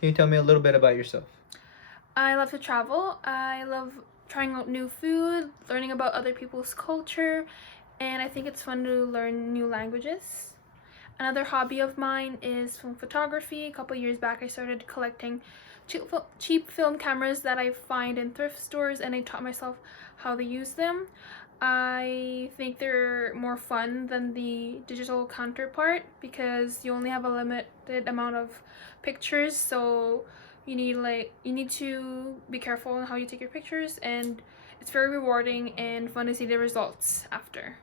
Can you tell me a little bit about yourself? I love to travel. I love trying out new food, learning about other people's culture, and I think it's fun to learn new languages. Another hobby of mine is film photography. A couple years back, I started collecting cheap film cameras that I find in thrift stores, and I taught myself how to use them. I think they're more fun than the digital counterpart because you only have a limited amount of pictures, so you need to be careful on how you take your pictures, and it's very rewarding and fun to see the results after.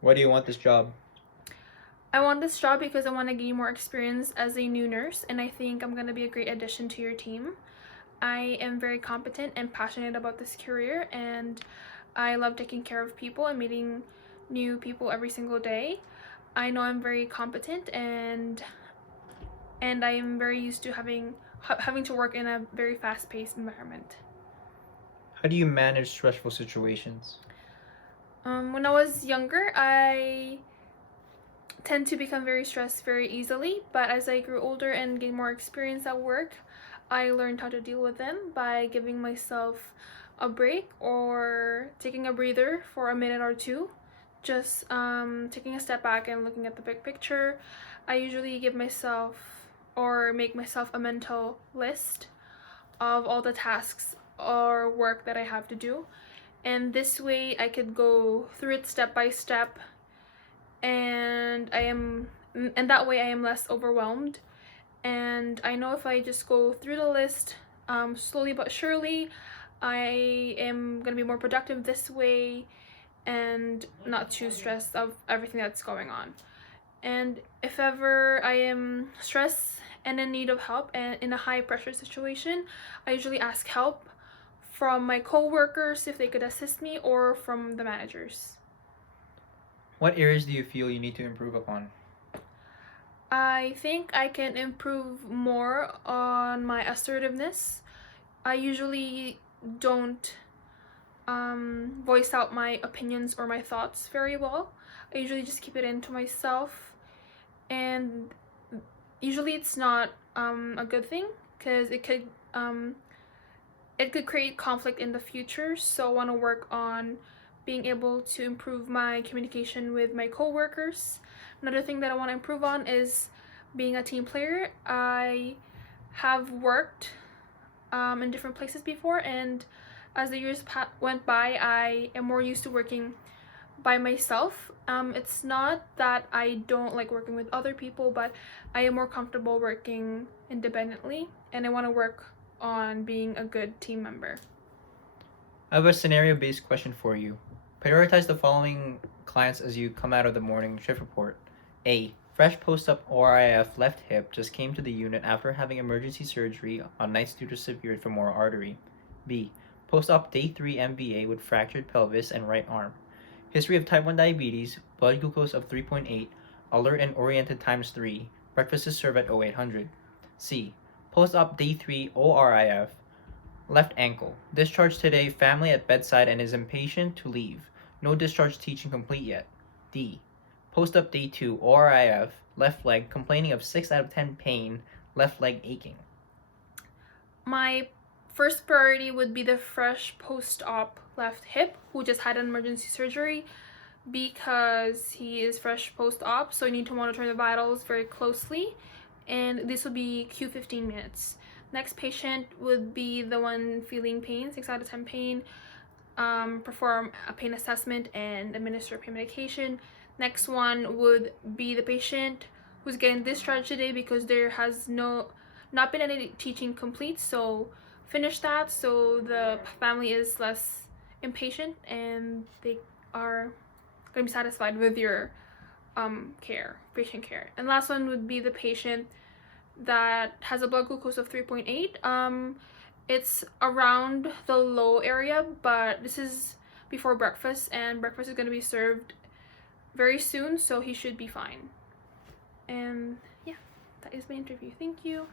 Why do you want this job? I want this job because I want to gain more experience as a new nurse, and I think I'm going to be a great addition to your team. I am very competent and passionate about this career, and I love taking care of people and meeting new people every single day. I know I'm very competent, and I am very used to having to work in a very fast-paced environment. How do you manage stressful situations? When I was younger, I tend to become very stressed very easily, but as I grew older and gained more experience at work, I learned how to deal with them by giving myself a break or taking a breather for a minute or two, just taking a step back and looking at the big picture. I usually give myself or make myself a mental list of all the tasks or work that I have to do, and this way I could go through it step by step, and that way I am less overwhelmed. And I know if I just go through the list slowly but surely, I am gonna be more productive this way and not too stressed of everything that's going on. And if ever I am stressed and in need of help and in a high pressure situation, I usually ask help from my co-workers if they could assist me, or from the managers. What areas do you feel you need to improve upon? I think I can improve more on my assertiveness. I usually don't voice out my opinions or my thoughts very well. I usually just keep it into myself, and usually it's not a good thing because it could create conflict in the future. So I want to work on being able to improve my communication with my coworkers. Another thing that I want to improve on is being a team player. I have worked in different places before, and as the years went by, I am more used to working by myself. It's not that I don't like working with other people, but I am more comfortable working independently, and I want to work on being a good team member. I have a scenario-based question for you. Prioritize the following clients as you come out of the morning shift report. A. Fresh post-op ORIF left hip just came to the unit after having emergency surgery on nights due to severe femoral artery. B. Post-op day 3 MVA with fractured pelvis and right arm. History of type 1 diabetes, blood glucose of 3.8, alert and oriented times 3. Breakfast is served at 0800. C. Post-op day 3 ORIF, left ankle. Discharged today, family at bedside and is impatient to leave. No discharge teaching complete yet. D. Post-op day 2 ORIF, left leg, complaining of 6 out of 10 pain, left leg aching. My first priority would be the fresh post-op left hip who just had an emergency surgery, because he is fresh post-op, so I need to monitor the vitals very closely, and this will be Q15 minutes. Next patient would be the one feeling pain, 6 out of 10 pain, perform a pain assessment and administer pain medication. Next one would be the patient who's getting discharged today because there has not been any teaching complete, so finish that so the family is less impatient and they are going to be satisfied with your patient care. And last one would be the patient that has a blood glucose of 3.8. It's around the low area, but this is before breakfast, and breakfast is going to be served very soon, so he should be fine. And yeah, that is my interview. Thank you.